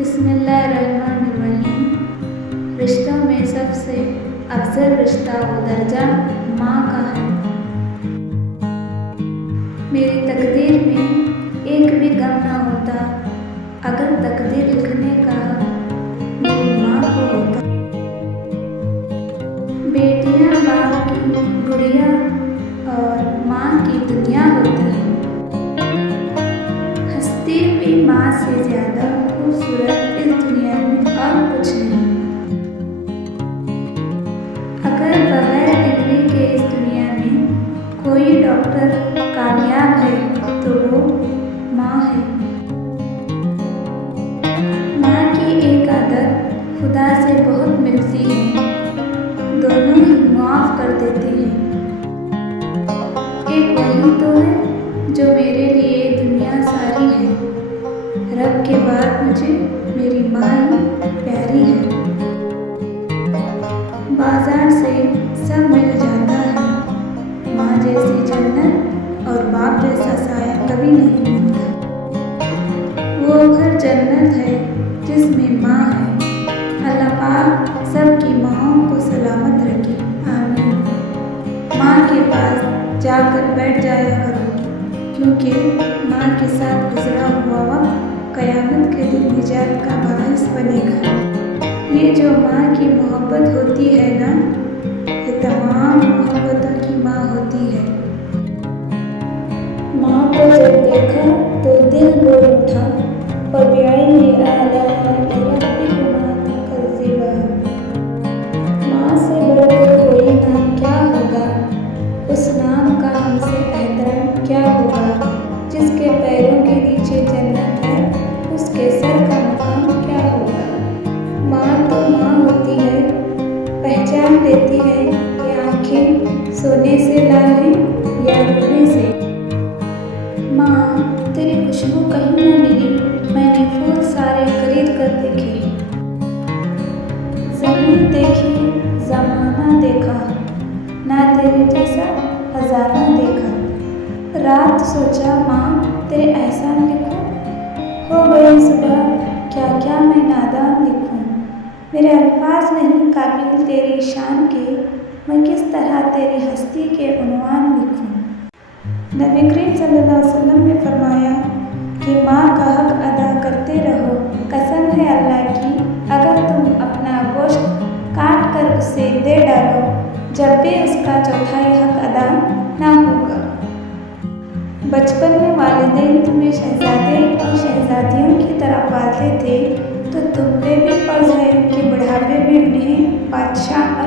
बिस्मिल्लाहिर्रहमानिर्रहीम। रिश्तों में सबसे अफजल रिश्ता व दर्जा माँ का है। मेरी तकदीर में एक भी गम ना होता अगर तकदीर लिखने का मेरी माँ को होता। बेटियाँ बाप की गुड़िया और माँ की दुनिया होती है। हंसती हुई माँ से ज़्यादा खूबसूरत इस दुनिया में और कुछ नहीं। अगर बगैर डिग्री के इस दुनिया में कोई डॉक्टर कामयाब है तो वो माँ है। माँ की एक आदत खुदा से बहुत मिलती है, दोनों ही माफ़ कर देती है। एक वही तो है जो मेरे लिए दुनिया सारी है। रब के बाद मुझे मेरी माँ ही प्यारी है। बाजार से सब मिल जाता है, माँ जैसी जन्नत और बाप जैसा साया कभी नहीं मिलता। वो घर जन्नत है जिसमें माँ है। अल्लाह पाक सबकी माँओं को सलामत रखे, आमीन। माँ के पास जाकर बैठ जाया करो, क्योंकि माँ के साथ गुजरा हुआ वक्त क़यामत के दिन निजात का बाइस बनेगा। ये जो माँ की मोहब्बत होती है ना, ये तमाम मोहब्बतों की माँ होती है। माँ को जब देखा तो दिल बोल उठा, और बेआईनी आला माँ से बढ़कर कोई नाम क्या होगा, उस नाम का हमसे एहतराम क्या होगा। जिसके पैरों के नीचे जन्नत है, उसके सर का मकाम क्या होगा। माँ तो माँ होती है, पहचान देती है कि आँखें सोने से लाल हैं या रोने से। माँ तेरी खुशबू कहीं न मिली, मैंने फूल सारे खरीद कर देखे। ज़मीन देखी, ज़माना देखा, ना तेरे जैसा खजाना देखा। रात सोचा माँ तेरे एहसान लिखूं, हो गई सुबह क्या क्या मैं नादान लिखूं। मेरे अल्फाज नहीं काबिल तेरी शान के, मैं किस तरह तेरी हस्ती के उन्वान लिखूं। नबी करीम सल्लल्लाहु अलैहि वसल्लम ने फरमाया कि माँ का हक अदा करते रहो। कसम है अल्लाह की, अगर तुम अपना गोश्त काट कर उसे दे डालो, जब भी उसका चौथाई हक अदा ना होगा। बचपन में वालिदैन तुम्हें शहजादे और शहजादियों की तरह पालते थे, तो तुम पे भी फर्ज है कि बुढ़ापे में उन्हें बादशाह